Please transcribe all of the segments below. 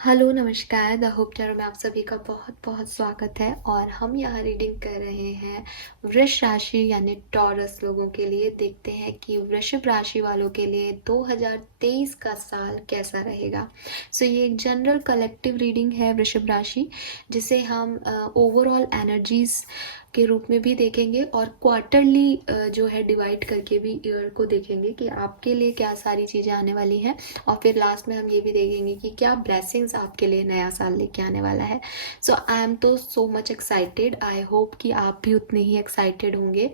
Hello नमस्कार the hope tarot में आप सभी का बहुत बहुत स्वागत है। और हम यहाँ रीडिंग कर रहे हैं वृष राशि यानी टॉरस लोगों के लिए। देखते हैं कि वृषभ राशि वालों के लिए 2023 का साल कैसा रहेगा। ये एक जनरल कलेक्टिव रीडिंग है वृषभ राशि, जिसे हम ओवरऑल एनर्जीज के रूप में भी देखेंगे और क्वार्टरली जो है डिवाइड करके भी ईयर को देखेंगे कि आपके लिए क्या सारी चीज़ें आने वाली हैं। और फिर लास्ट में हम ये भी देखेंगे कि क्या ब्लेसिंग्स आपके लिए नया साल लेके आने वाला है। आई एम तो so much excited. I hope कि आप भी उतने ही एक्साइटेड होंगे।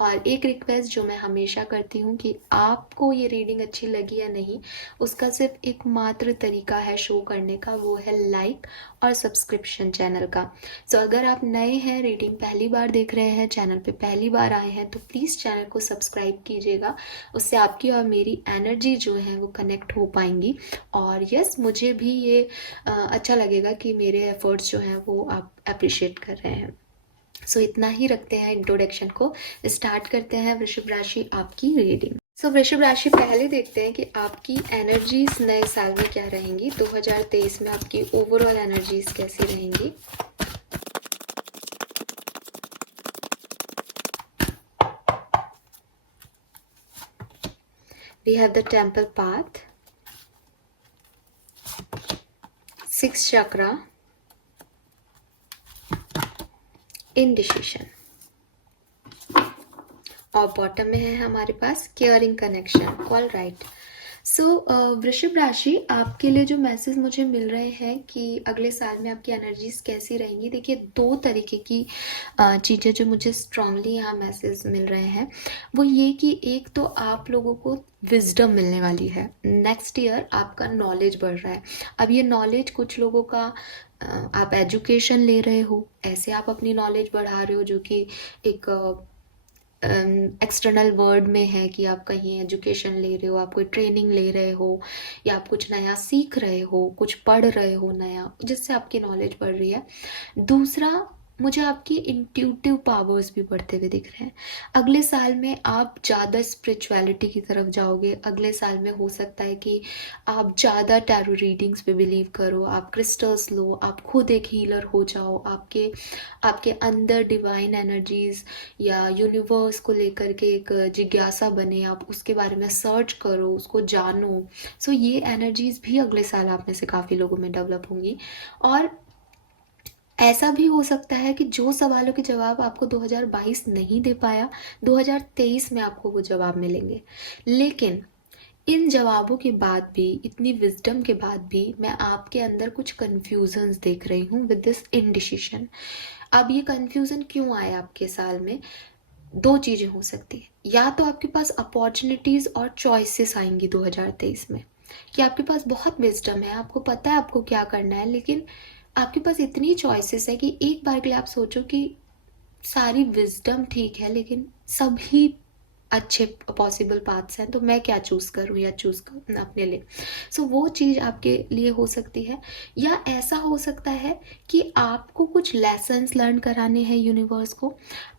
और एक रिक्वेस्ट जो मैं हमेशा करती हूँ कि आपको ये रीडिंग अच्छी लगी या नहीं, उसका सिर्फ एक मात्र तरीका है शो करने का, वो है लाइक और सब्सक्रिप्शन चैनल का। अगर आप नए हैं, रीडिंग पहली बार देख रहे हैं, चैनल पे पहली बार आए हैं, तो प्लीज़ चैनल को सब्सक्राइब कीजिएगा। उससे आपकी और मेरी एनर्जी जो है वो कनेक्ट हो पाएंगी। और यस, मुझे भी ये अच्छा लगेगा कि मेरे एफर्ट्स जो हैं वो आप अप्रिशिएट कर रहे हैं। इतना ही रखते हैं इंट्रोडक्शन को। स्टार्ट करते हैं वृषभ राशि आपकी रीडिंग। वृषभ राशि, पहले देखते हैं कि आपकी एनर्जीज नए साल में क्या रहेंगी। 2023 में आपकी ओवरऑल एनर्जीज कैसी रहेंगी। We have the temple path, 6th chakra, indecision, और बॉटम में है हमारे पास केयरिंग कनेक्शन। All right. वृषभ राशि, आपके लिए जो मैसेज मुझे मिल रहे हैं कि अगले साल में आपकी एनर्जीज कैसी रहेंगी। देखिए, दो तरीके की चीज़ें जो मुझे स्ट्रांगली यहाँ मैसेज मिल रहे हैं वो ये कि एक तो आप लोगों को विजडम मिलने वाली है। नेक्स्ट ईयर आपका नॉलेज बढ़ रहा है। अब ये नॉलेज कुछ लोगों का आप एजुकेशन ले रहे हो, ऐसे आप अपनी नॉलेज बढ़ा रहे हो, जो कि एक एक्सटर्नल वर्ड में है कि आप कहीं एजुकेशन ले रहे हो, आप कोई ट्रेनिंग ले रहे हो, या आप कुछ नया सीख रहे हो, कुछ पढ़ रहे हो नया, जिससे आपकी नॉलेज बढ़ रही है। दूसरा, मुझे आपकी इंट्यूटिव पावर्स भी बढ़ते हुए दिख रहे हैं। अगले साल में आप ज़्यादा स्पिरिचुअलिटी की तरफ जाओगे। अगले साल में हो सकता है कि आप ज़्यादा टैरो रीडिंग्स पे बिलीव करो, आप क्रिस्टल्स लो, आप खुद एक हीलर हो जाओ, आपके आपके अंदर डिवाइन एनर्जीज या यूनिवर्स को लेकर के एक जिज्ञासा बने, आप उसके बारे में सर्च करो, उसको जानो। ये एनर्जीज भी अगले साल आप में से काफ़ी लोगों में डेवलप होंगी। और ऐसा भी हो सकता है कि जो सवालों के जवाब आपको 2022 नहीं दे पाया, 2023 में आपको वो जवाब मिलेंगे। लेकिन इन जवाबों के बाद भी, इतनी विजडम के बाद भी, मैं आपके अंदर कुछ कन्फ्यूजन्स देख रही हूँ विद दिस इनडिसीजन। अब ये कन्फ्यूजन क्यों आया आपके साल में? दो चीज़ें हो सकती है। या तो आपके पास अपॉर्चुनिटीज़ और चॉइसेस आएंगी 2023 में, कि आपके पास बहुत विजडम है, आपको पता है आपको क्या करना है, लेकिन आपके पास इतनी चॉइसेस है कि एक बार के लिए आप सोचो कि सारी विजडम ठीक है, लेकिन सभी अच्छे पॉसिबल पाथ्स हैं, तो मैं क्या चूज़ करूँ या चूज़ करूँ अपने लिए। वो चीज़ आपके लिए हो सकती है। या ऐसा हो सकता है कि आपको कुछ लेसन्स लर्न कराने हैं यूनिवर्स को।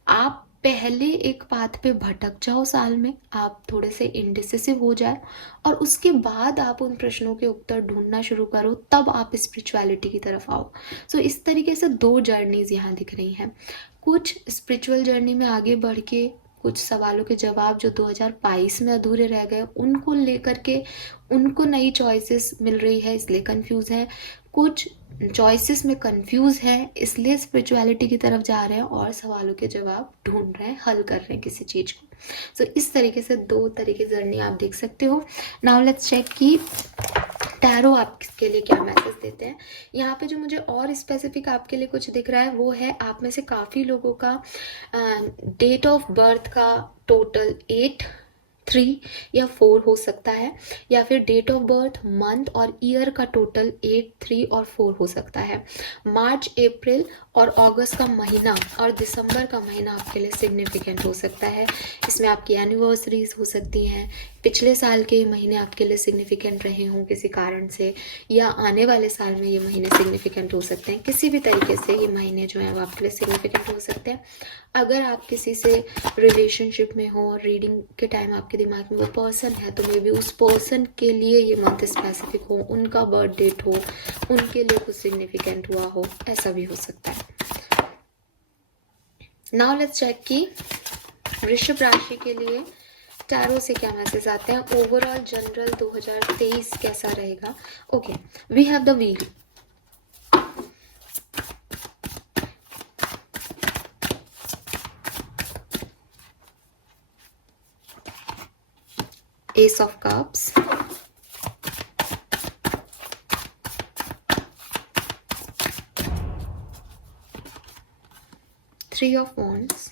आप पहले एक पाथ पे भटक जाओ साल में, आप थोड़े से इंडिसिसिव हो जाए, और उसके बाद आप उन प्रश्नों के उत्तर ढूंढना शुरू करो, तब आप स्पिरिचुअलिटी की तरफ आओ। इस तरीके से दो जर्नीज यहाँ दिख रही हैं। कुछ स्पिरिचुअल जर्नी में आगे बढ़ के कुछ सवालों के जवाब जो 2022 में अधूरे रह गए, उनको लेकर के उनको नई चॉइसेस मिल रही है, इसलिए कंफ्यूज है। कुछ चॉइसेस में कंफ्यूज है, इसलिए स्पिरिचुअलिटी की तरफ जा रहे हैं और सवालों के जवाब ढूंढ रहे हैं, हल कर रहे हैं किसी चीज़ को। इस तरीके से दो तरीके जर्नी आप देख सकते हो। नाउ लेट्स चेक कि टैरो आपके लिए क्या मैसेज देते हैं। यहाँ पे जो मुझे और स्पेसिफिक आपके लिए कुछ दिख रहा है वो है, आप में से काफ़ी लोगों का डेट ऑफ बर्थ का टोटल 8, 3 या 4 हो सकता है, या फिर डेट ऑफ बर्थ, मंथ और ईयर का टोटल 8, 3 और 4 हो सकता है। मार्च, अप्रैल और अगस्त का महीना और दिसंबर का महीना आपके लिए सिग्निफिकेंट हो सकता है। इसमें आपकी एनिवर्सरीज हो सकती हैं, पिछले साल के ये महीने आपके लिए सिग्निफिकेंट रहे हों किसी कारण से, या आने वाले साल में ये महीने सिग्निफिकेंट हो सकते हैं। किसी भी तरीके से ये महीने जो हैं वो आपके लिए सिग्निफिकेंट हो सकते हैं। अगर आप किसी से रिलेशनशिप में हो और रीडिंग के टाइम आपके दिमाग में वो पर्सन है, तो मे बी उस पर्सन के लिए ये मंथ स्पेसिफिक हो, उनका बर्थ डेट हो, उनके लिए कुछ सिग्निफिकेंट हुआ हो, ऐसा भी हो सकता है। नाउ लेट्स चेक कि वृषभ राशि के लिए टैरो से क्या मैसेज आते हैं। ओवरऑल जनरल 2023 कैसा रहेगा। Okay, we have the wheel, ace of cups, three of wands,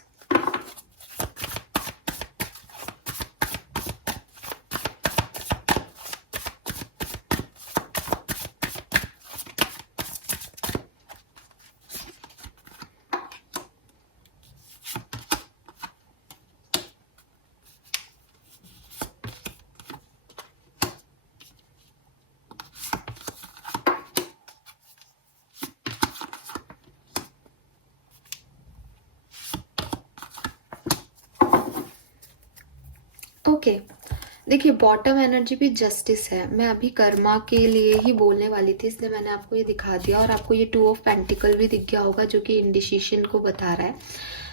okay. देखिए, बॉटम एनर्जी भी जस्टिस है। मैं अभी कर्मा के लिए ही बोलने वाली थी, इसलिए मैंने आपको ये दिखा दिया। और आपको ये 2 ऑफ पेंटिकल भी दिख गया होगा, जो कि इंडिसिशन को बता रहा है।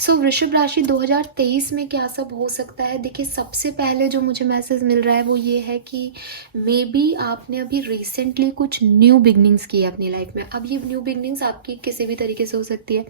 सो वृषभ राशि 2023 में क्या सब हो सकता है। देखिए, सबसे पहले जो मुझे मैसेज मिल रहा है वो ये है कि मे बी आपने अभी रिसेंटली कुछ न्यू बिगनिंग्स की है अपनी लाइफ में। अब ये न्यू बिगनिंग्स आपकी किसी भी तरीके से हो सकती है।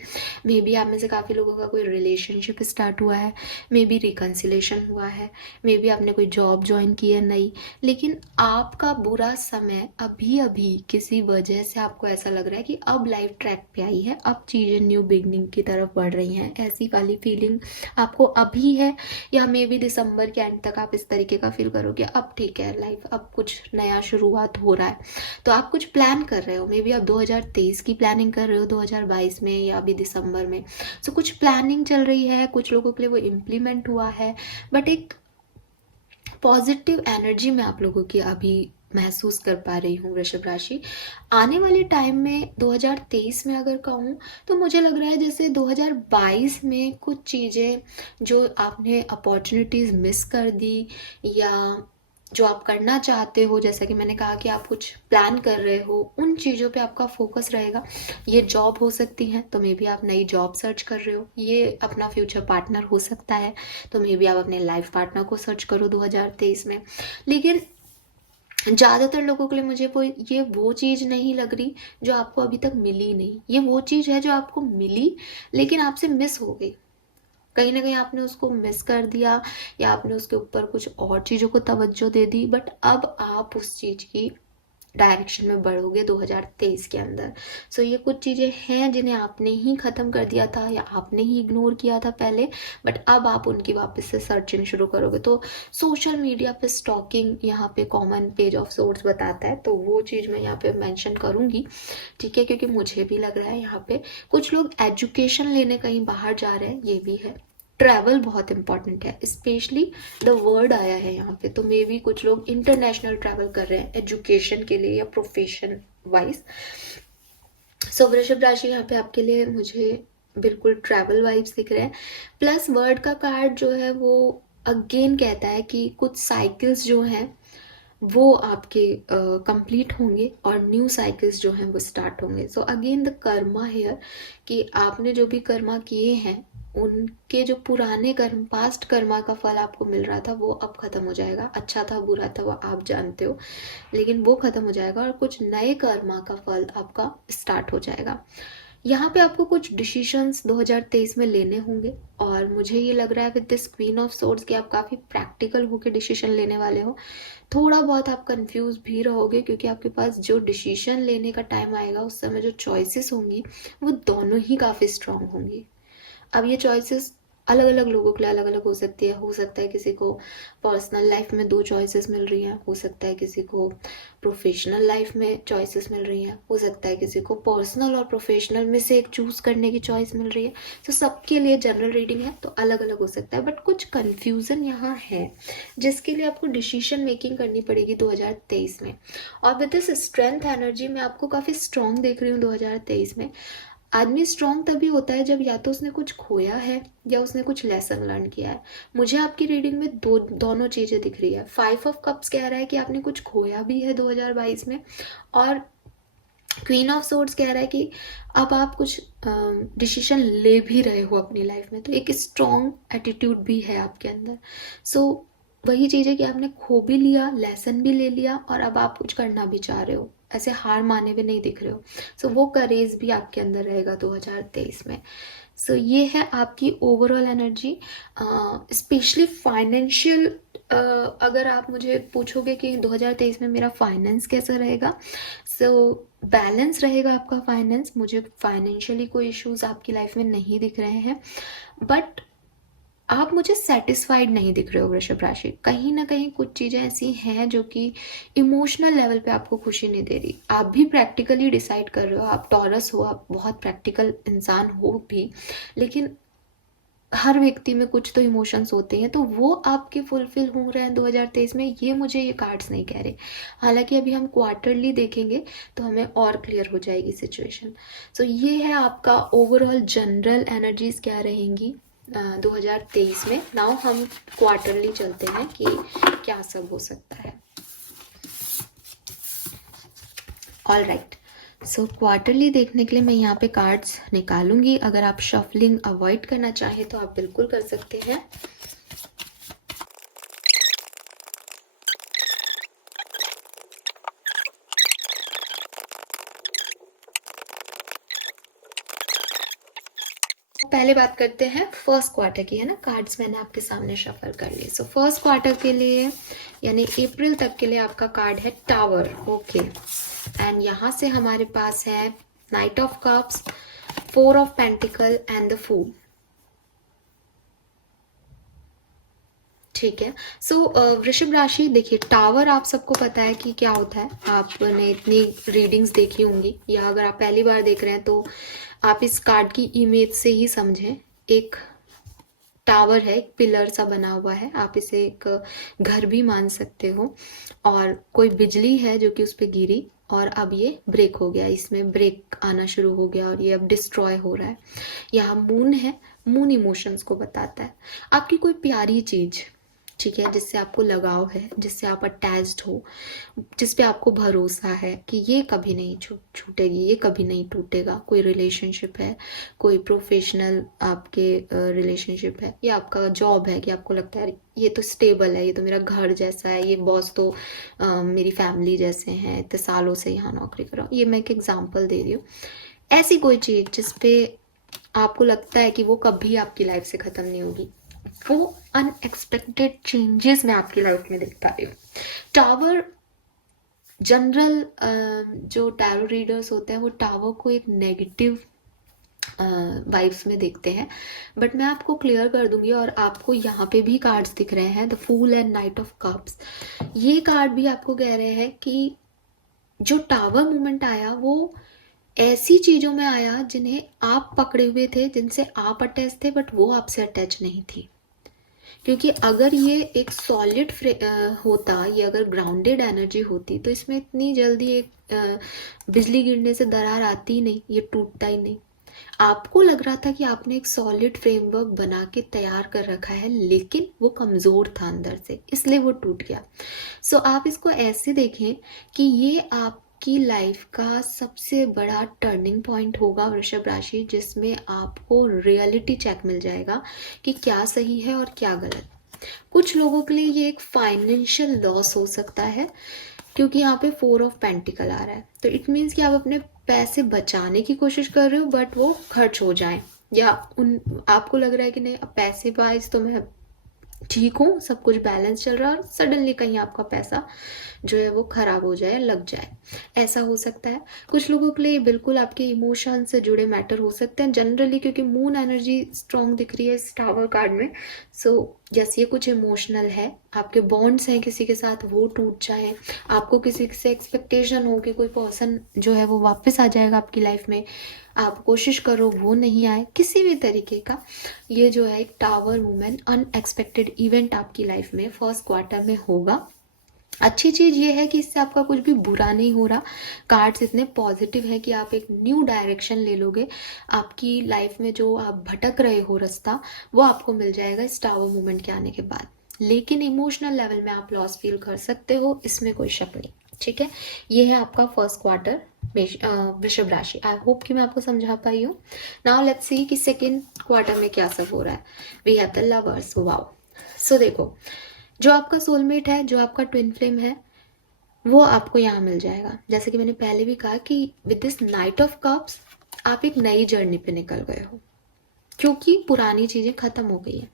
मे बी आप में से काफ़ी लोगों का कोई रिलेशनशिप स्टार्ट हुआ है, मे बी रिकन्सिलेशन हुआ है, मे बी आपने कोई जॉब ज्वाइन की है नई। लेकिन आपका बुरा समय अभी अभी किसी वजह से आपको ऐसा लग रहा है कि अब लाइफ ट्रैक पे आई है, अब चीज़ें न्यू बिगनिंग की तरफ बढ़ रही हैं, ऐसी वाली फीलिंग आपको अभी है। या मे बी दिसंबर के एंड तक आप इस तरीके का फील करोगे, अब ठीक है लाइफ, अब कुछ नया शुरुआत हो रहा है। तो आप कुछ प्लान कर रहे हो, मे बी आप 2023 की प्लानिंग कर रहे हो 2022 में या अभी दिसंबर में। सो कुछ प्लानिंग चल रही है, कुछ लोगों के लिए वो इम्प्लीमेंट हुआ है, बट एक पॉजिटिव एनर्जी में आप लोगों की अभी महसूस कर पा रही हूँ वृषभ राशि। आने वाले टाइम में 2023 में अगर कहूँ तो मुझे लग रहा है जैसे 2022 में कुछ चीज़ें जो आपने अपॉर्चुनिटीज़ मिस कर दी, या जो आप करना चाहते हो, जैसा कि मैंने कहा कि आप कुछ प्लान कर रहे हो, उन चीज़ों पे आपका फोकस रहेगा। ये जॉब हो सकती है, तो मे बी आप नई जॉब सर्च कर रहे हो। ये अपना फ्यूचर पार्टनर हो सकता है, तो मे बी आप अपने लाइफ पार्टनर को सर्च करो 2023 में। लेकिन ज़्यादातर लोगों के लिए मुझे वो चीज़ नहीं लग रही जो आपको अभी तक मिली नहीं। ये वो चीज़ है जो आपको मिली लेकिन आपसे मिस हो गई। कहीं ना कहीं आपने उसको मिस कर दिया, या आपने उसके ऊपर कुछ और चीज़ों को तवज्जो दे दी, बट अब आप उस चीज़ की डायरेक्शन में बढ़ोगे 2023 के अंदर। सो ये कुछ चीज़ें हैं जिन्हें आपने ही ख़त्म कर दिया था या आपने ही इग्नोर किया था पहले, बट अब आप उनकी वापस से सर्चिंग शुरू करोगे। तो सोशल मीडिया पे स्टॉकिंग यहाँ पे कॉमन पेज ऑफ सोर्स बताता है, तो वो चीज़ मैं यहाँ पे मेंशन करूँगी, ठीक है, क्योंकि मुझे भी लग रहा है यहाँ पे कुछ लोग एजुकेशन लेने कहीं बाहर जा रहे हैं, ये भी है। ट्रैवल बहुत इंपॉर्टेंट है, स्पेशली द वर्ड आया है यहाँ पे, तो मे बी कुछ लोग इंटरनेशनल ट्रैवल कर रहे हैं एजुकेशन के लिए या प्रोफेशन वाइज। सो वृषभ राशि यहाँ पे आपके लिए मुझे बिल्कुल ट्रैवल वाइब्स दिख रहे हैं। प्लस वर्ड का कार्ड जो है वो अगेन कहता है कि कुछ साइकिल्स जो हैं वो आपके कंप्लीट होंगे और न्यू साइकिल्स जो हैं वो स्टार्ट होंगे। So again the karma here, कि आपने जो भी कर्मा किए हैं उनके जो पुराने कर्म, पास्ट कर्मा का फल आपको मिल रहा था वो अब खत्म हो जाएगा। अच्छा था बुरा था वो आप जानते हो, लेकिन वो खत्म हो जाएगा और कुछ नए कर्मा का फल आपका स्टार्ट हो जाएगा। यहाँ पे आपको कुछ डिसीशंस 2023 में लेने होंगे, और मुझे ये लग रहा है with this queen of swords कि आप काफ़ी प्रैक्टिकल होकर डिसीजन लेने वाले हो। थोड़ा बहुत आप कंफ्यूज भी रहोगे, क्योंकि आपके पास जो डिसीजन लेने का टाइम आएगा उस समय जो चॉइसेस होंगी वो दोनों ही काफ़ी स्ट्रांग होंगी। अब ये चॉइसेस अलग अलग लोगों के लिए अलग अलग हो सकती है। हो सकता है किसी को पर्सनल लाइफ में 2 चॉइसेस मिल रही हैं, हो सकता है किसी को प्रोफेशनल लाइफ में चॉइसेस मिल रही हैं, हो सकता है किसी को पर्सनल और प्रोफेशनल में से एक चूज करने की चॉइस मिल रही है। तो सबके लिए जनरल रीडिंग है तो अलग अलग हो सकता है, बट कुछ कन्फ्यूज़न यहाँ है जिसके लिए आपको डिसीजन मेकिंग करनी पड़ेगी 2023 में। और विद दिस स्ट्रेंथ एनर्जी मैं आपको काफ़ी स्ट्रॉन्ग देख रही हूँ 2023 में। आदमी स्ट्रांग तभी होता है जब या तो उसने कुछ खोया है या उसने कुछ लेसन लर्न किया है। मुझे आपकी रीडिंग में दोनों चीज़ें दिख रही है। 5 ऑफ कप्स कह रहा है कि आपने कुछ खोया भी है 2022 में, और क्वीन ऑफ सोर्ड्स कह रहा है कि अब आप कुछ डिसीजन ले भी रहे हो अपनी लाइफ में, तो एक स्ट्रॉन्ग एटीट्यूड भी है आपके अंदर। सो वही चीज़ है कि आपने खो भी लिया, लेसन भी ले लिया, और अब आप कुछ करना भी चाह रहे हो, ऐसे हार माने हुए नहीं दिख रहे हो। सो वो करेज भी आपके अंदर रहेगा 2023 में। सो ये है आपकी ओवरऑल एनर्जी, स्पेशली फाइनेंशियल। अगर आप मुझे पूछोगे कि 2023 में मेरा फाइनेंस कैसा रहेगा, सो बैलेंस रहेगा आपका फाइनेंस। मुझे फाइनेंशियली कोई इश्यूज आपकी लाइफ में नहीं दिख रहे हैं, बट आप मुझे सेटिस्फाइड नहीं दिख रहे हो वृषभ राशि। कहीं ना कहीं कुछ चीज़ें ऐसी हैं जो कि इमोशनल लेवल पे आपको खुशी नहीं दे रही। आप भी प्रैक्टिकली डिसाइड कर रहे हो, आप टॉरस हो, आप बहुत प्रैक्टिकल इंसान हो भी, लेकिन हर व्यक्ति में कुछ तो इमोशंस होते हैं, तो वो आपके फुलफिल हो रहे हैं 2023 में, ये मुझे ये कार्ड्स नहीं कह रहे। हालांकि अभी हम क्वार्टरली देखेंगे तो हमें और क्लियर हो जाएगी सिचुएशन। सो ये है आपका ओवरऑल जनरल एनर्जीज क्या रहेंगी 2023 में। नाउ हम क्वार्टरली चलते हैं कि क्या सब हो सकता है। ऑल राइट, सो क्वार्टरली देखने के लिए मैं यहाँ पे कार्ड्स निकालूंगी। अगर आप शफलिंग अवॉइड करना चाहें तो आप बिल्कुल कर सकते हैं। पहले बात करते हैं फर्स्ट क्वार्टर की, है ना। कार्ड्स मैंने आपके सामने शफल कर लिए। सो फर्स्ट क्वार्टर के लिए यानी अप्रैल तक के लिए आपका कार्ड है टावर। ओके, एंड यहाँ से हमारे पास है knight of cups, 4 of pentacle and the fool. ठीक है। सो वृषभ राशि, देखिए टावर आप सबको पता है कि क्या होता है। आपने इतनी रीडिंग्स देखी होंगी, या अगर आप पहली बार देख रहे हैं तो आप इस कार्ड की इमेज से ही समझें। एक टावर है, एक पिलर सा बना हुआ है, आप इसे एक घर भी मान सकते हो, और कोई बिजली है जो कि उस पर गिरी और अब ये ब्रेक हो गया, इसमें ब्रेक आना शुरू हो गया और ये अब डिस्ट्रॉय हो रहा है। यहाँ मून है, मून इमोशंस को बताता है। आपकी कोई प्यारी चीज, ठीक है, जिससे आपको लगाव है, जिससे आप अटैच्ड हो, जिस पे आपको भरोसा है कि ये कभी नहीं छूटेगी, ये कभी नहीं टूटेगा। कोई रिलेशनशिप है, कोई प्रोफेशनल आपके रिलेशनशिप है, या आपका जॉब है कि आपको लगता है ये तो स्टेबल है, ये तो मेरा घर जैसा है, ये बॉस तो मेरी फैमिली जैसे हैं, इतने सालों से यहाँ नौकरी कर रहा हूँ। ये मैं एक एग्जाम्पल दे रही हूँ। ऐसी कोई चीज़ जिसपे आपको लगता है कि वो कभी आपकी लाइफ से ख़त्म नहीं होगी, वो अनएक्सपेक्टेड चेंजेस मैं आपकी लाइफ में देख पा रही हूँ। टावर जनरल जो टैरो रीडर्स होते हैं वो टावर को एक नेगेटिव वाइब्स में देखते हैं, बट मैं आपको क्लियर कर दूंगी। और आपको यहाँ पे भी कार्ड्स दिख रहे हैं, the fool and knight of cups. ये कार्ड भी आपको कह रहे हैं कि जो टावर मोमेंट आया वो ऐसी चीजों में आया जिन्हें आप पकड़े हुए थे, जिनसे आप अटैच थे, बट वो आपसे अटैच नहीं थी। क्योंकि अगर ये एक सॉलिड होता, ये अगर ग्राउंडेड एनर्जी होती, तो इसमें इतनी जल्दी एक बिजली गिरने से दरार आती ही नहीं, ये टूटता ही नहीं। आपको लग रहा था कि आपने एक सॉलिड फ्रेमवर्क बना के तैयार कर रखा है, लेकिन वो कमजोर था अंदर से, इसलिए वो टूट गया। सो आप इसको ऐसे देखें कि ये आपकी लाइफ का सबसे बड़ा टर्निंग पॉइंट होगा वृषभ राशि, जिसमें आपको रियलिटी चेक मिल जाएगा कि क्या सही है और क्या गलत। कुछ लोगों के लिए ये एक फाइनेंशियल लॉस हो सकता है, क्योंकि यहाँ पे 4 ऑफ पेंटिकल आ रहा है, तो इट मीन्स कि आप अपने पैसे बचाने की कोशिश कर रहे हो, बट वो खर्च हो जाए, या आपको लग रहा है कि नहीं अब पैसे वाइज तो मैं ठीक हूँ, सब कुछ बैलेंस चल रहा है, और सडनली कहीं आपका पैसा जो है वो खराब हो जाए, लग जाए, ऐसा हो सकता है। कुछ लोगों के लिए बिल्कुल आपके इमोशन से जुड़े मैटर हो सकते हैं जनरली, क्योंकि मून एनर्जी स्ट्रॉन्ग दिख रही है इस टावर कार्ड में। सो यस, ये कुछ इमोशनल है, आपके बॉन्ड्स हैं किसी के साथ वो टूट जाए, आपको किसी से एक्सपेक्टेशन हो कि कोई पर्सन जो है वो वापस आ जाएगा आपकी लाइफ में, आप कोशिश करो वो नहीं आए, किसी भी तरीके का। ये जो है एक टावर मूवमेंट, अनएक्सपेक्टेड इवेंट आपकी लाइफ में फर्स्ट क्वार्टर में होगा। अच्छी चीज़ ये है कि इससे आपका कुछ भी बुरा नहीं हो रहा, कार्ड्स इतने पॉजिटिव हैं कि आप एक न्यू डायरेक्शन ले लोगे, आपकी लाइफ में जो आप भटक रहे हो रास्ता, वो आपको मिल जाएगा इस टावर मूवमेंट के आने के बाद। लेकिन इमोशनल लेवल में आप लॉस फील कर सकते हो, इसमें कोई शक नहीं। ठीक है, ये है आपका फर्स्ट क्वार्टर वृषभ राशि। आई होप कि मैं आपको समझा पाई हूँ। नाउ लेट्स सी कि सेकेंड क्वार्टर में क्या सब हो रहा है। We have the lovers. Wow, so देखो, जो आपका सोलमेट है, जो आपका ट्विन फ्लेम है, वो आपको यहाँ मिल जाएगा। जैसे कि मैंने पहले भी कहा कि with this night of cups आप एक नई जर्नी पे निकल गए हो, क्योंकि पुरानी चीज़ें खत्म हो गई हैं।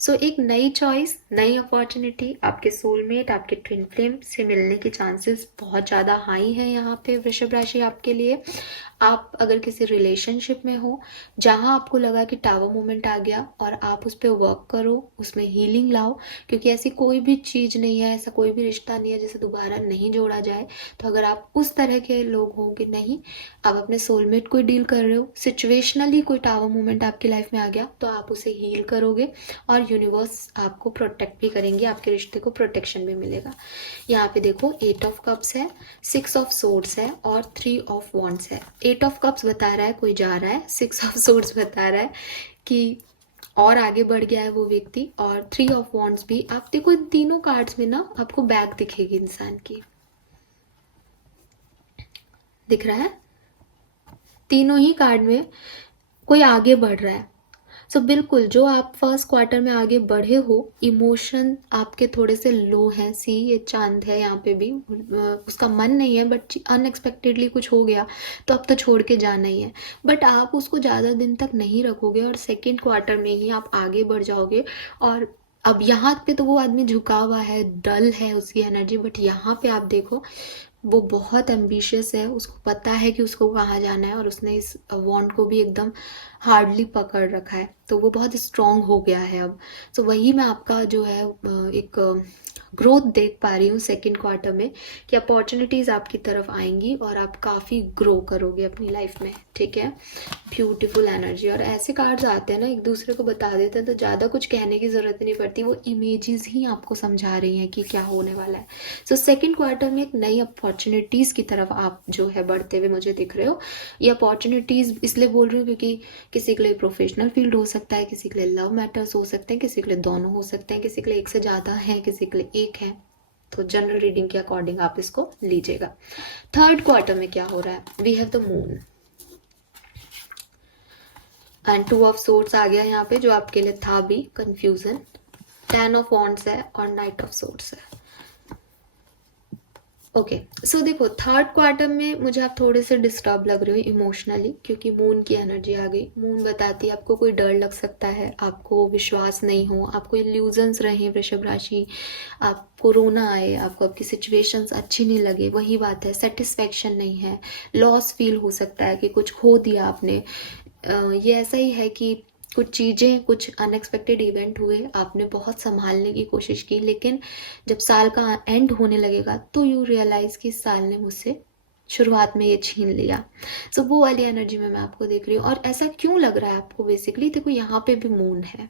सो एक नई चॉइस, नई अपॉर्चुनिटी आपके सोलमेट, आपके ट्विन फ्लेम से मिलने के चांसेस बहुत ज़्यादा हाई हैं यहाँ पे वृषभ राशि आपके लिए। आप अगर किसी रिलेशनशिप में हो जहाँ आपको लगा कि टावर मोमेंट आ गया, और आप उस पर वर्क करो, उसमें हीलिंग लाओ, क्योंकि ऐसी कोई भी चीज़ नहीं है, ऐसा कोई भी रिश्ता नहीं है जिसे दोबारा नहीं जोड़ा जाए। तो अगर आप उस तरह के लोग हो कि नहीं, आप अपने सोलमेट को डील कर रहे हो, सिचुएशनली कोई टावर मोमेंट आपकी लाइफ में आ गया, तो आप उसे हील करोगे और यूनिवर्स आपको प्रोटेक्ट भी करेंगे, आपके रिश्ते को प्रोटेक्शन भी मिलेगा। यहाँ पे देखो, 8 ऑफ कप्स है, 6 ऑफ सोर्ड्स है और 3 ऑफ वॉन्ड्स है। 8 ऑफ कप्स बता रहा है कोई जा रहा है, 6 ऑफ सोर्ड्स बता रहा है कि और आगे बढ़ गया है वो व्यक्ति, और 3 ऑफ वॉन्ड्स भी। आप देखो इन तीनों कार्ड्स में ना आपको बैक दिखेगी इंसान की, दिख रहा है, तीनों ही कार्ड में कोई आगे बढ़ रहा है। सो बिल्कुल जो आप फर्स्ट क्वार्टर में आगे बढ़े हो, इमोशन आपके थोड़े से लो हैं। सी, ये चांद है यहाँ पे भी, उसका मन नहीं है, बट अनएक्सपेक्टेडली कुछ हो गया तो अब तो छोड़ के जाना ही है, बट आप उसको ज़्यादा दिन तक नहीं रखोगे और सेकेंड क्वार्टर में ही आप आगे बढ़ जाओगे। और अब यहाँ पे तो वो आदमी झुका हुआ है, डल है उसकी एनर्जी, बट यहाँ पे आप देखो वो बहुत एम्बिशियस है, उसको पता है कि उसको कहाँ जाना है, और उसने इस वॉन्ड को भी एकदम हार्डली पकड़ रखा है, तो वो बहुत स्ट्रांग हो गया है अब। तो वही मैं आपका जो है एक ग्रोथ देख पा रही हूँ सेकंड क्वार्टर में, कि अपॉर्चुनिटीज़ आपकी तरफ आएंगी और आप काफ़ी ग्रो करोगे अपनी लाइफ में। ठीक है, ब्यूटीफुल एनर्जी। और ऐसे कार्ड्स आते हैं ना, एक दूसरे को बता देते हैं, तो ज़्यादा कुछ कहने की ज़रूरत नहीं पड़ती, वो इमेजेस ही आपको समझा रही हैं कि क्या होने वाला है। सो सेकेंड क्वार्टर में एक नई अपॉर्चुनिटीज़ की तरफ आप जो है बढ़ते हुए मुझे दिख रहे हो। ये अपॉर्चुनिटीज़ इसलिए बोल रही हूँ क्योंकि किसी के लिए प्रोफेशनल फील्ड हो सकता है, किसी के लिए लव मैटर्स हो सकते हैं, किसी के लिए दोनों हो सकते हैं, किसी के लिए एक से ज़्यादा है, किसी के लिए एक है। तो जनरल रीडिंग के अकॉर्डिंग आप इसको लीजिएगा। थर्ड क्वार्टर में क्या हो रहा है, we have the moon and 2 of swords आ गया यहाँ पे, जो आपके लिए था भी कंफ्यूजन। 10 ऑफ वॉन्ड्स है और नाइट ऑफ सोर्ड्स है। ओके, सो देखो थर्ड क्वार्टर में मुझे आप थोड़े से डिस्टर्ब लग रहे हो इमोशनली, क्योंकि मून की एनर्जी आ गई। मून बताती है आपको कोई डर लग सकता है, आपको विश्वास नहीं हो, आपको इल्यूजन्स रहे वृषभ राशि, आपको रोना आए, आपको आपकी सिचुएशंस अच्छी नहीं लगे, वही बात है, सेटिस्फेक्शन नहीं है, लॉस फील हो सकता है कि कुछ खो दिया आपने। ये ऐसा ही है कि कुछ चीज़ें, कुछ अनएक्सपेक्टेड इवेंट हुए, आपने बहुत संभालने की कोशिश की, लेकिन जब साल का एंड होने लगेगा तो यू रियलाइज़ कि इस साल ने मुझसे शुरुआत में ये छीन लिया। सो वो वाली एनर्जी में मैं आपको देख रही हूँ। और ऐसा क्यों लग रहा है आपको, बेसिकली देखो यहाँ पे भी मून है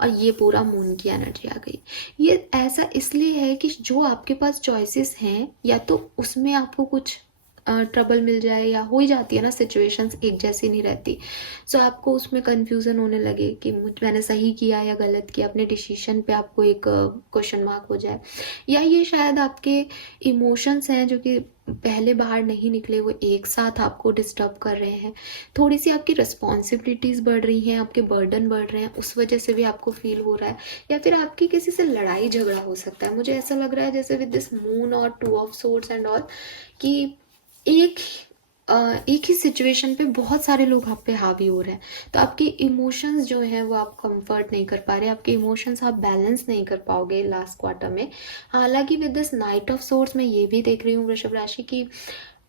और ये पूरा मून की एनर्जी आ गई। ये ऐसा इसलिए है कि जो आपके पास चॉइसेस हैं, या तो उसमें आपको कुछ ट्रबल मिल जाए, या हो ही जाती है ना, सिचुएशंस एक जैसी नहीं रहती। सो आपको उसमें कंफ्यूजन होने लगे कि मैंने सही किया या गलत किया, अपने डिसीजन पे आपको एक क्वेश्चन मार्क हो जाए, या ये शायद आपके इमोशंस हैं जो कि पहले बाहर नहीं निकले, वो एक साथ आपको डिस्टर्ब कर रहे हैं। थोड़ी सी आपकी रिस्पॉन्सिबिलिटीज़ बढ़ रही हैं, आपके बर्डन बढ़ रहे हैं, उस वजह से भी आपको फील हो रहा है। या फिर आपकी किसी से लड़ाई झगड़ा हो सकता है। मुझे ऐसा लग रहा है जैसे विद दिस मून और 2 ऑफ सोर्ड्स एंड ऑल, कि एक एक ही सिचुएशन पे बहुत सारे लोग आप पे हावी हो रहे हैं, तो आपके इमोशंस जो हैं वो आप कंफर्ट नहीं कर पा रहे, आपके इमोशंस आप बैलेंस नहीं कर पाओगे लास्ट क्वार्टर में। हालांकि with this night of source मैं ये भी देख रही हूँ वृषभ राशि की,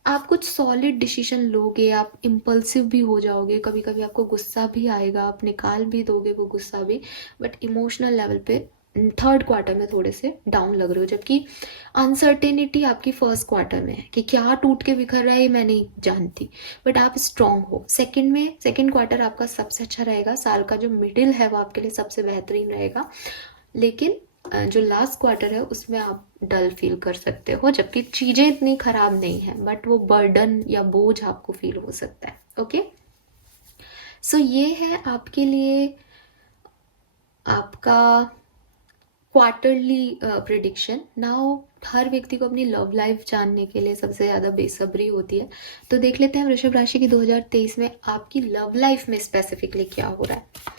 आप कुछ सॉलिड डिसीजन लोगे, आप इम्पल्सिव भी हो जाओगे, कभी कभी आपको गुस्सा भी आएगा, आप निकाल भी दोगे वो गुस्सा भी, बट इमोशनल लेवल पे थर्ड क्वार्टर में थोड़े से डाउन लग रहे हो। जबकि अनसर्टेनिटी आपकी फर्स्ट क्वार्टर में है कि क्या टूट के बिखर रहा है मैं नहीं जानती, बट आप स्ट्रांग हो। सेकेंड क्वार्टर आपका सबसे अच्छा रहेगा, साल का जो मिडिल है वो आपके लिए सबसे बेहतरीन रहेगा। लेकिन जो लास्ट क्वार्टर है उसमें आप डल फील कर सकते हो, जबकि चीज़ें इतनी खराब नहीं है, बट वो बर्डन या बोझ आपको फील हो सकता है। ओके, सो ये है आपके लिए आपका क्वार्टरली प्रिडिक्शन। नाउ हर व्यक्ति को अपनी लव लाइफ जानने के लिए सबसे ज़्यादा बेसब्री होती है, तो देख लेते हैं वृषभ राशि की 2023 में आपकी लव लाइफ में स्पेसिफिकली क्या हो रहा है।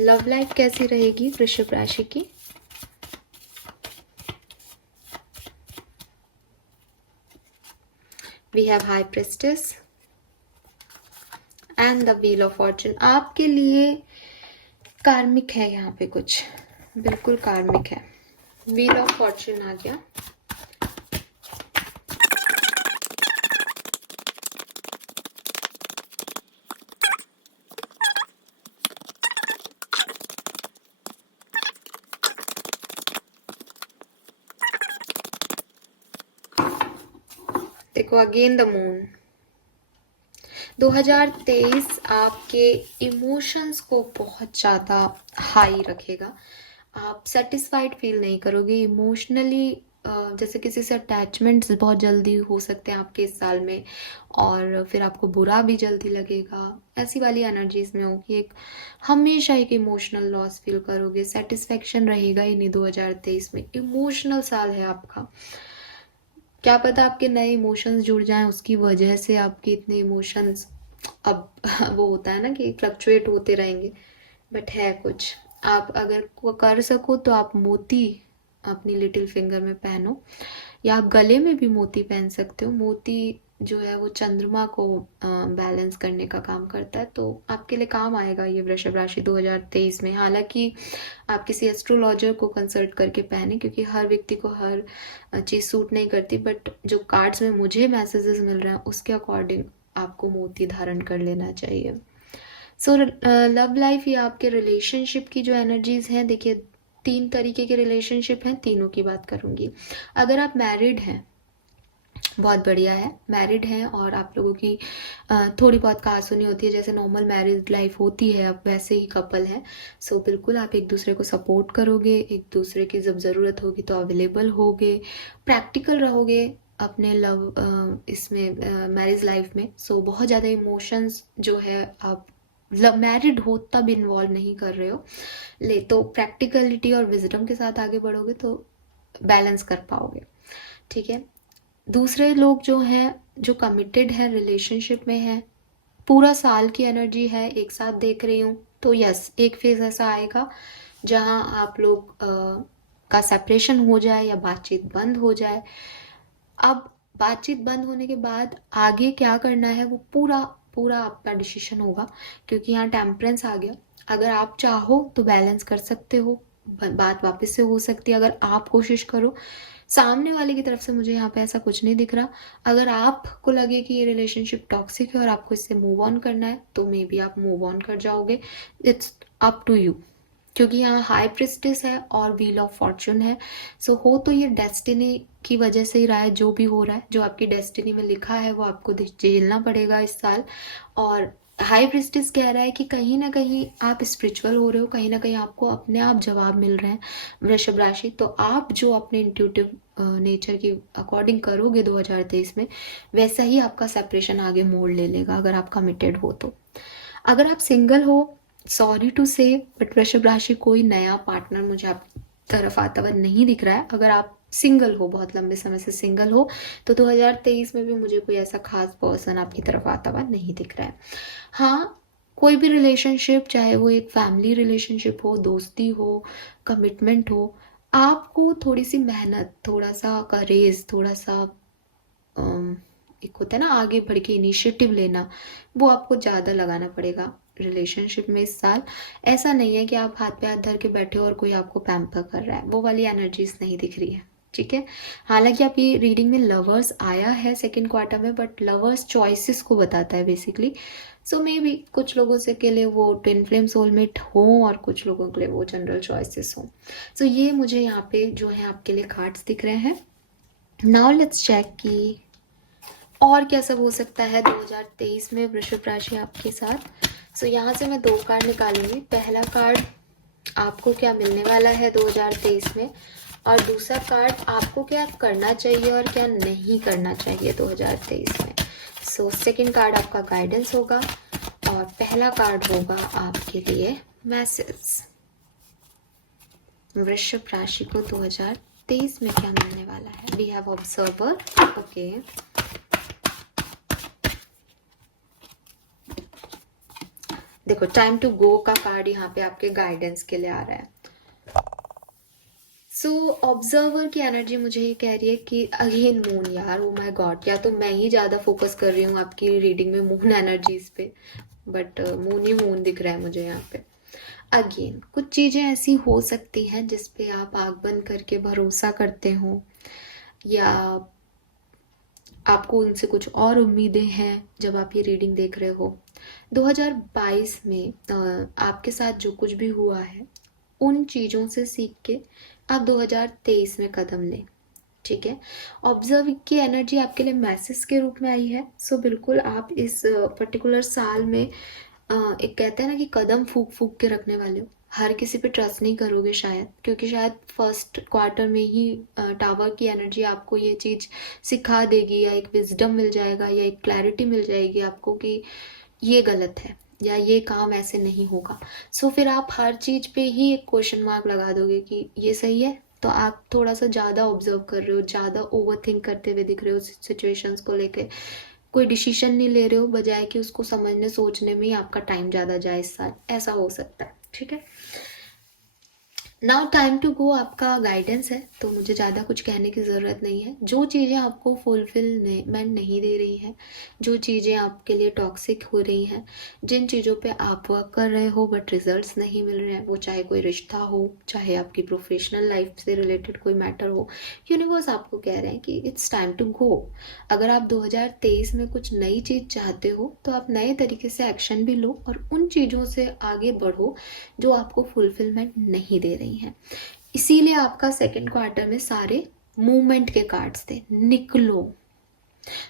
लव लाइफ कैसी रहेगी वृषभ राशि की? We have high priestess and the wheel of fortune. आपके लिए कार्मिक है यहाँ पे, कुछ बिल्कुल कार्मिक है। व्हील ऑफ फॉर्चून आ गया। देखो अगेन द मून। 2023 आपके इमोशंस को बहुत ज़्यादा हाई रखेगा, आप सेटिस्फाइड फील नहीं करोगे इमोशनली, जैसे किसी से अटैचमेंट्स बहुत जल्दी हो सकते हैं आपके इस साल में, और फिर आपको बुरा भी जल्दी लगेगा, ऐसी वाली एनर्जीज में होगी। एक हमेशा एक इमोशनल लॉस फील करोगे, सेटिस्फेक्शन रहेगा ही नहीं। 2023 में इमोशनल साल है आपका, क्या पता आपके नए इमोशंस जुड़ जाएं, उसकी वजह से आपके इतने इमोशंस अब वो होता है ना कि फ्लक्चुएट होते रहेंगे, बट है कुछ। आप अगर कर सको तो आप मोती अपनी लिटिल फिंगर में पहनो, या आप गले में भी मोती पहन सकते हो। मोती जो है वो चंद्रमा को बैलेंस करने का काम करता है, तो आपके लिए काम आएगा ये वृषभ राशि 2023 में। हालांकि आप किसी एस्ट्रोलॉजर को कंसल्ट करके पहने, क्योंकि हर व्यक्ति को हर चीज़ सूट नहीं करती, बट जो कार्ड्स में मुझे मैसेजेस मिल रहे हैं उसके अकॉर्डिंग आपको मोती धारण कर लेना चाहिए। सो लव लाइफ या आपके रिलेशनशिप की जो एनर्जीज हैं, देखिए 3 तरीके के रिलेशनशिप हैं, तीनों की बात करूंगी। अगर आप मैरिड हैं बहुत बढ़िया है, मैरिड हैं और आप लोगों की थोड़ी बहुत कहासुनी होती है, जैसे नॉर्मल मैरिज लाइफ होती है, अब वैसे ही कपल है। सो बिल्कुल आप एक दूसरे को सपोर्ट करोगे, एक दूसरे की जब ज़रूरत होगी तो अवेलेबल होगे, प्रैक्टिकल रहोगे अपने लव इसमें मैरिज लाइफ में। सो बहुत ज़्यादा इमोशंस जो है आप जब मैरिड हो तब इन्वॉल्व नहीं कर रहे हो, ले तो प्रैक्टिकलिटी और विजडम के साथ आगे बढ़ोगे तो बैलेंस कर पाओगे। ठीक है, दूसरे लोग जो हैं जो कमिटेड हैं रिलेशनशिप में हैं, पूरा साल की एनर्जी है एक साथ देख रही हूँ, तो यस एक फेज ऐसा आएगा जहाँ आप लोग का सेपरेशन हो जाए या बातचीत बंद हो जाए। अब बातचीत बंद होने के बाद आगे क्या करना है वो पूरा पूरा आपका डिसीजन होगा, क्योंकि यहाँ टेम्परेंस आ गया। अगर आप चाहो तो बैलेंस कर सकते हो, बात वापस से हो सकती है अगर आप कोशिश करो। सामने वाले की तरफ से मुझे यहाँ पे ऐसा कुछ नहीं दिख रहा। अगर आपको लगे कि ये रिलेशनशिप टॉक्सिक है और आपको इससे मूव ऑन करना है तो मे बी आप मूव ऑन कर जाओगे, इट्स अप टू यू, क्योंकि यहाँ हाई प्रिस्टिस है और व्हील ऑफ फॉर्चून है। सो हो तो ये डेस्टिनी की वजह से ही रहा है, जो भी हो रहा है, जो आपकी डेस्टिनी में लिखा है वो आपको झेलना पड़ेगा इस साल। और हाई प्रिस्टिस कह रहा है कि कहीं ना कहीं आप स्पिरिचुअल हो रहे हो, कहीं ना कहीं आपको अपने आप जवाब मिल रहे हैं वृषभ राशि, तो आप जो अपने इंट्यूटिव नेचर की अकॉर्डिंग करोगे 2023 में, वैसा ही आपका सेपरेशन आगे मोड़ ले लेगा अगर आप कमिटेड हो तो। अगर आप सिंगल हो, सॉरी टू से, बट वृषभ राशि कोई नया पार्टनर मुझे आप तरफ आता हुआ नहीं दिख रहा है। अगर आप सिंगल हो, बहुत लंबे समय से सिंगल हो, तो 2023 में भी मुझे कोई ऐसा खास पर्सन आपकी तरफ आता हुआ नहीं दिख रहा है। हाँ, कोई भी रिलेशनशिप, चाहे वो एक फैमिली रिलेशनशिप हो, दोस्ती हो, कमिटमेंट हो, आपको थोड़ी सी मेहनत, थोड़ा सा करेज, थोड़ा सा एक होता है ना आगे बढ़ के इनिशिएटिव लेना, वो आपको ज़्यादा लगाना पड़ेगा रिलेशनशिप में इस साल। ऐसा नहीं है कि आप हाथ पे हाथ धर के बैठे हो और कोई आपको पैम्पर कर रहा है, वो वाली एनर्जीज नहीं दिख रही है। ठीक है, हालांकि आपकी रीडिंग में लवर्स आया है सेकेंड क्वार्टर में, बट लवर्स चॉइसेस को बताता है बेसिकली। सो मे बी कुछ लोगों से के लिए वो ट्विन फ्लेम सोलमेट हो और कुछ लोगों के लिए वो जनरल चॉइसेस हो। सो ये मुझे यहाँ पे जो है आपके लिए कार्ड्स दिख रहे हैं। नाउ लेट्स चेक कि और क्या सब हो सकता है 2023 में वृषभ राशि आपके साथ। सो यहाँ से मैं 2 कार्ड निकालूंगी। पहला कार्ड आपको क्या मिलने वाला है 2023 में, और दूसरा कार्ड आपको क्या करना चाहिए और क्या नहीं करना चाहिए 2023 में। सो सेकंड कार्ड आपका गाइडेंस होगा और पहला कार्ड होगा आपके लिए मैसेज। वृषभ राशि को 2023 में क्या मिलने वाला है। We have observer. ओके, देखो टाइम टू गो का कार्ड यहाँ पे आपके गाइडेंस के लिए आ रहा है। सो ऑब्जर्वर की एनर्जी मुझे ये कह रही है कि अगेन मून, यार ओ माय गॉड, या तो मैं ही ज़्यादा फोकस कर रही हूँ आपकी रीडिंग में मून एनर्जीज पे, बट मून ही मून दिख रहा है मुझे यहाँ पे। अगेन कुछ चीज़ें ऐसी हो सकती हैं जिस पे आप आग बंद करके भरोसा करते हो, या आपको उनसे कुछ और उम्मीदें हैं जब आप ये रीडिंग देख रहे हो। 2022 में आपके साथ जो कुछ भी हुआ है उन चीज़ों से सीख के आप 2023 में कदम लें। ठीक है, ऑब्जर्व की एनर्जी आपके लिए मैसेज के रूप में आई है। सो बिल्कुल आप इस पर्टिकुलर साल में एक कहते हैं ना कि कदम फूक फूक के रखने वाले हो। हर किसी पे ट्रस्ट नहीं करोगे शायद, क्योंकि शायद फर्स्ट क्वार्टर में ही टावर की एनर्जी आपको ये चीज़ सिखा देगी, या एक विजडम मिल जाएगा, या एक क्लैरिटी मिल जाएगी आपको कि ये गलत है या ये काम ऐसे नहीं होगा। सो फिर आप हर चीज़ पे ही एक क्वेश्चन मार्क लगा दोगे कि ये सही है। तो आप थोड़ा सा ज़्यादा ऑब्जर्व कर रहे हो, ज़्यादा ओवर थिंक करते हुए दिख रहे हो सिचुएशंस को लेके। कोई डिसीजन नहीं ले रहे हो, बजाय कि उसको समझने सोचने में ही आपका टाइम ज़्यादा जाए इस साल, ऐसा हो सकता है। ठीक है, नाउ टाइम टू गो आपका गाइडेंस है, तो मुझे ज़्यादा कुछ कहने की ज़रूरत नहीं है। जो चीज़ें आपको फुलफिलमेंट नहीं दे रही हैं, जो चीज़ें आपके लिए टॉक्सिक हो रही हैं, जिन चीज़ों पे आप वर्क कर रहे हो बट रिजल्ट्स नहीं मिल रहे हैं, वो चाहे कोई रिश्ता हो, चाहे आपकी प्रोफेशनल लाइफ से रिलेटेड कोई मैटर हो, यूनिवर्स आपको कह रहे हैं कि इट्स टाइम टू गो। अगर आप 2023 में कुछ नई चीज़ चाहते हो तो आप नए तरीके से एक्शन भी लो और उन चीज़ों से आगे बढ़ो जो आपको फुलफिलमेंट नहीं दे रही हैं। इसीलिए आपका सेकंड क्वार्टर में सारे मूवमेंट के कार्ड्स थे। निकलो,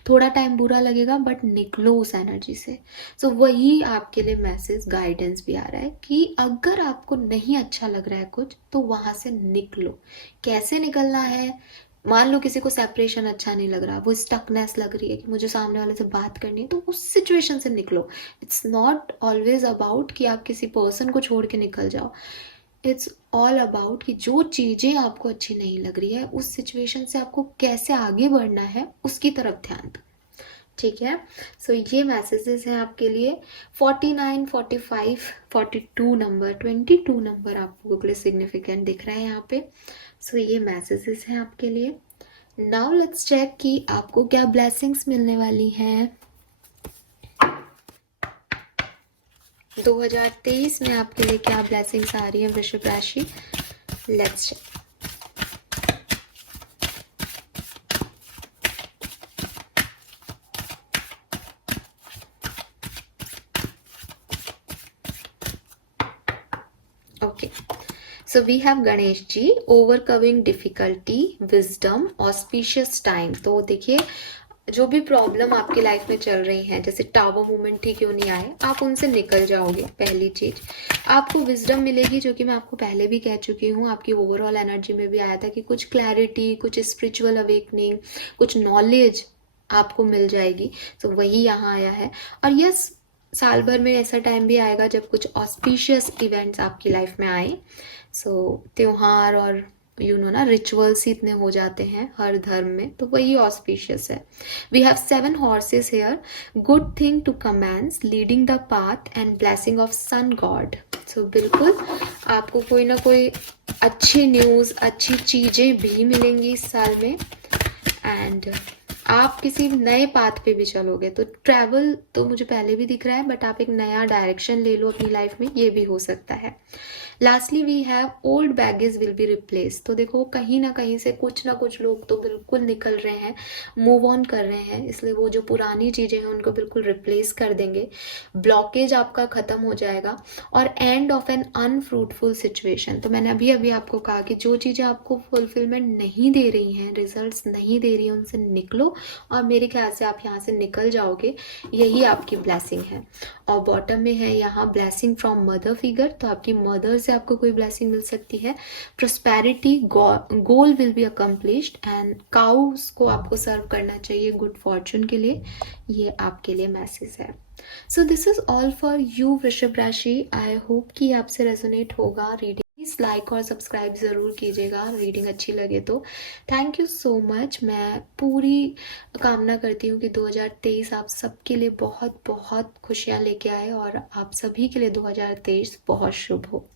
थोड़ा टाइम बुरा लगेगा बट निकलो उस एनर्जी से। सो वही आपके लिए मैसेज गाइडेंस भी आ रहा है कि अगर आपको नहीं अच्छा लग रहा है कुछ, तो वहां से निकलो। कैसे निकलना है, मान लो किसी को सेपरेशन अच्छा नहीं लग रहा, वो स्टकनेस लग रही है कि मुझे सामने वाले से बात करनी है, तो उस सिचुएशन से निकलो। इट्स नॉट ऑलवेज अबाउट कि आप किसी पर्सन को छोड़ के निकल जाओ। इट्स ऑल अबाउट कि जो चीज़ें आपको अच्छी नहीं लग रही है, उस सिचुएशन से आपको कैसे आगे बढ़ना है, उसकी तरफ ध्यान दो। ठीक है, सो ये मैसेजेस हैं आपके लिए। 49, 45, 42 नंबर, 22 नंबर आपको के लिए सिग्निफिकेंट दिख रहा है यहाँ पे। सो ये मैसेजेस हैं आपके लिए। नाउ लेट्स चेक कि आपको क्या ब्लेसिंग्स मिलने वाली हैं 2023 में। आपके लिए क्या ब्लेसिंग्स आ रही हैं वृषभ राशि, let's check. Okay, so we have Ganesh ji, overcoming difficulty, wisdom, auspicious time. तो देखिए, जो भी प्रॉब्लम आपकी लाइफ में चल रही है, जैसे टावर मूवमेंट ठीक क्यों नहीं आए, आप उनसे निकल जाओगे। पहली चीज, आपको विजडम मिलेगी, जो कि मैं आपको पहले भी कह चुकी हूँ। आपकी ओवरऑल एनर्जी में भी आया था कि कुछ क्लैरिटी, कुछ स्पिरिचुअल अवेकनिंग, कुछ नॉलेज आपको मिल जाएगी। तो वही यहाँ आया है। और यस, साल भर में ऐसा टाइम भी आएगा जब कुछ ऑस्पिशियस इवेंट्स आपकी लाइफ में आए। सो त्योहार और ना रिचुअल्स ही इतने हो जाते हैं हर धर्म में, तो वही ऑस्पिशियस है। We have 7 horses here, good thing to commence, leading the path and blessing of sun god. So बिल्कुल आपको कोई ना कोई अच्छी न्यूज़, अच्छी चीज़ें भी मिलेंगी इस साल में। एंड आप किसी नए पाथ पे भी चलोगे, तो ट्रैवल तो मुझे पहले भी दिख रहा है, बट आप एक नया डायरेक्शन ले लो अपनी लाइफ में, ये भी हो सकता है। Lastly we have old baggage will be replace. तो देखो कहीं ना कहीं से कुछ ना कुछ लोग तो बिल्कुल निकल रहे हैं, मूव ऑन कर रहे हैं, इसलिए वो जो पुरानी चीज़ें हैं उनको बिल्कुल रिप्लेस कर देंगे। ब्लॉकेज आपका ख़त्म हो जाएगा और end of an unfruitful situation. तो मैंने अभी अभी आपको कहा कि जो चीज़ें आपको फुलफिलमेंट नहीं दे रही हैं, रिजल्ट्स नहीं दे रही हैं, उनसे निकलो और मेरे ख्याल से आप यहाँ से निकल जाओगे, यही आपकी ब्लेसिंग है। और बॉटम में है यहाँ ब्लेसिंग फ्रॉम मदर फिगर, तो आपकी मदर से आपको कोई ब्लेसिंग मिल सकती है। Prosperity goal will be accomplished and cows को आपको सर्व करना चाहिए गुड फॉर्चून के लिए, ये आपके लिए मैसेज है। So this is all for you वृषभ राशि। आई होप कि आपसे रेजोनेट होगा रीडिंग। प्लीज़ लाइक और सब्सक्राइब ज़रूर कीजिएगा रीडिंग अच्छी लगे तो। Thank you so much. मैं पूरी कामना करती हूँ कि 2023 आप सबके लिए बहुत बहुत खुशियाँ लेके आए और आप सभी के लिए 2023 बहुत शुभ हो।